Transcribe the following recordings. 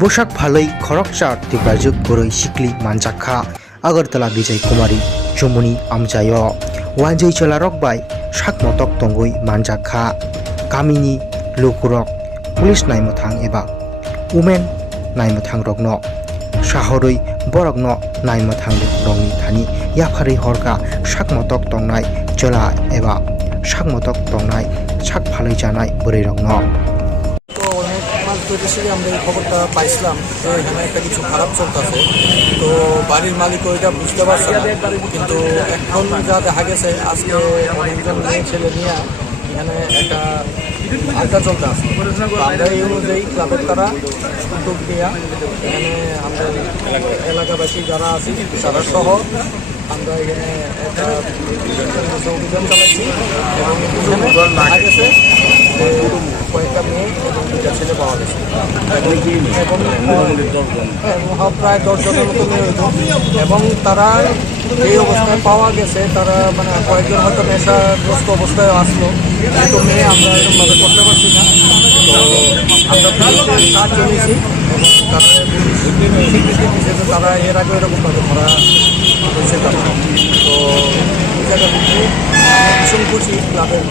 बोशाक फालै खरकचार तिब्राजुक बोरै सिक्ली मानजाखा आगरतला विजय कुमारी जमुनी आमजायो वानजै चला रकबाय साकमतक तंगै मानजाखा गामिनि लोकरक पुलिस नायमथां एबा उमेन नायमथां रकनो शहरै बरकनो नायमथां रंनि थानि याफारै हरका साकमतक तंनाय चला एबा साकमतक तंनाय साक फालै जानाय बोरै रकनो তো অনেক মাস ধরে আমরা এই খবরটা পাইছিলাম যে এখানে একটা কিছু খারাপ চলতেছে। তো বাড়ির মালিক ওইটা বুঝতে পারছে না, কিন্তু এখন যা দেখা গেছে আজকে অনেকজন মেয়ে ছেলে নিয়ে এখানে একটা আড্ডা চলতে আসে। আমরা এই অনুযায়ী ক্লাবের তারা উদ্যোগ নিয়ে এখানে আমরা এলাকাবাসী যারা আছি তারা সহ আমরা এখানে একটা অভিযান চালাইছি এবং দেখা গেছে কয়েকটা মেয়ে এবং দুটা ছেলে পাওয়া গেছে এবং প্রায় 10 জনের মতো মেয়ে হইত এবং তারা এই অবস্থায় পাওয়া গেছে তারা মানে কয়েকজন হয়তো নেশাগ্রস্ত অবস্থায় আসলো, কিন্তু মেয়ে আমরা এরকমভাবে করতে পারছি না। তো আমরা পুলিশের সাহায্য নিয়েছি এবং তারা স্বীকৃতি দিয়েছে যে তারা এর আগে এরকমভাবে ধরা হয়েছে তারা। তো এই জায়গার মধ্যে ভীষণ খুশি ক্লাবের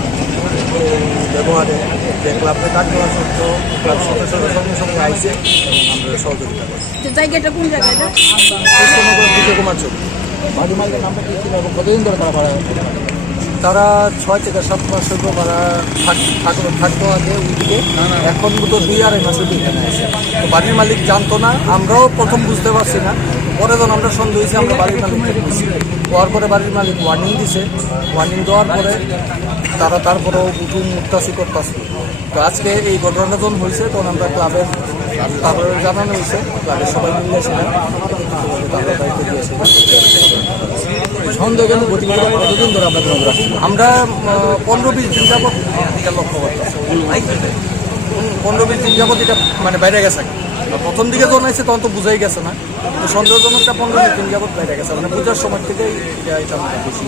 ব্যবহারে, যে ক্লাবের কাজ করা সত্ত্বেও ক্লাব সদস্যরা সঙ্গে সঙ্গে আইসে এবং আমরা সহযোগিতা করছি। জায়গাটা কোন জায়গাটা? কৃষ্ণনগর বিজয় কুমার চৌধুরী। বাড়ি মালিকের নামটা কি ছিল এবং কতদিন ধরে তারা ভাড়া? তারা 6 থেকে 7 মাস হয়তো ভাড়া থাকতো আগে ওইদিকে, এখন তো 2-2.5 মাস হয়তো এখানে আসে। তো বাড়ির মালিক জানতো না, আমরাও প্রথম বুঝতে পারছি না, পরে যখন আমরা সন্দেহ হয়েছি আমরা বাড়ির মালিককে বুঝছি। হওয়ার পরে বাড়ির মালিক ওয়ার্নিং দিছে, ওয়ার্নিং দেওয়ার পরে তারা তারপরেও উঠুন মুক্তাসি করতেছে। তো আজকে এই ঘটনাটা যখন হয়েছে তখন আমরা ক্লাবের তারপরে জানানো হয়েছে, ক্লাবের সবাই মিলেছিলাম, তারা দায়িত্ব দিয়েছিলাম। সন্দেহ গতিবিধি কতদিন ধরে আমরা 15-20 দিন যাবত এটা লক্ষ্য করতেছি। 15-20 দিন যাবত এটা মানে বাইরে গেছে। প্রথম দিকে যখন আসছে তখন তো বুঝাই গেছে না, কিন্তু সন্দেহজনকটা 15-20 দিন যাবত বাইরে গেছে, মানে পূজার সময় থেকে এটা বেশি।